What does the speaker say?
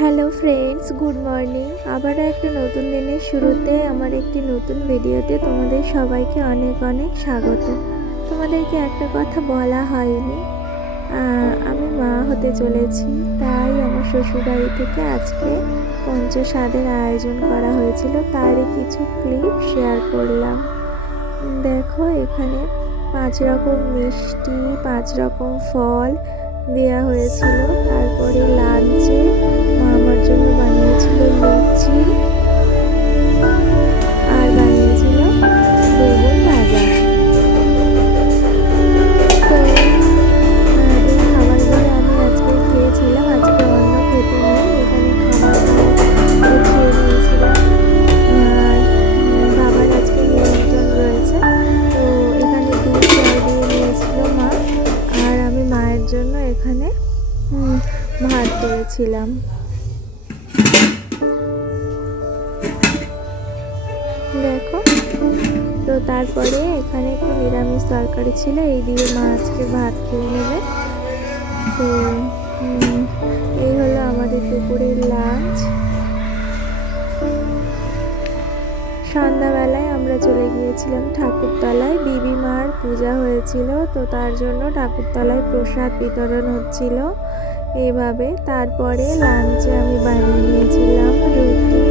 Hello friends, good morning. আবারও একটা নতুন দিনের শুরুতে আমার একটি নতুন ভিডিওতে তোমাদের সবাইকে অনেক অনেক স্বাগত। তোমাদেরকে একটা কথা বলা হয়নি, আমি মা হতে চলেছি। তাই আমার শ্বশুরবাড়ি থেকে আজকে পঞ্চসাদের আয়োজন করা হয়েছিল, তারই কিছু ক্লিপ শেয়ার করলাম। দেখো, এখানে 5 রকম মিষ্টি, 5 রকম ফল দেওয়া হয়েছিল। তারপরে লাঞ্চে মা আমার জন্য বানিয়েছিল লুচি আর বানিয়েছিল বেগুন ভাজা। তো এই খাবারগুলো আমি আজকে খেয়েছিলাম। আজকে অন্য খেতে নেই, এখানে খাবারগুলো খেয়ে নিয়েছিলাম। আর বাবার আজকে নিমন্ত্রণ রয়েছে, তো এখানে দুধ চাল দিয়ে নিয়েছিল মা। আর আমি মায়ের জন্য এখানে ভাত করেছিলাম। দেখো, তো তারপরে এখানে একটু নিরামিষ তরকারি ছিল, এই দিয়ে মা আজকে ভাত খেয়ে নেবে। তো এই হলো আমাদের দুপুরের লাঞ্চ। সন্ধ্যাবেলায় আমরা চলে গিয়েছিলাম ঠাকুরতলায়, বিবি মার পূজা হয়েছিল, তো তার জন্য ঠাকুরতলায় প্রসাদ বিতরণ হচ্ছিল এইভাবে। তারপরে লাঞ্চে আমি বানিয়ে নিয়েছিলাম রুটি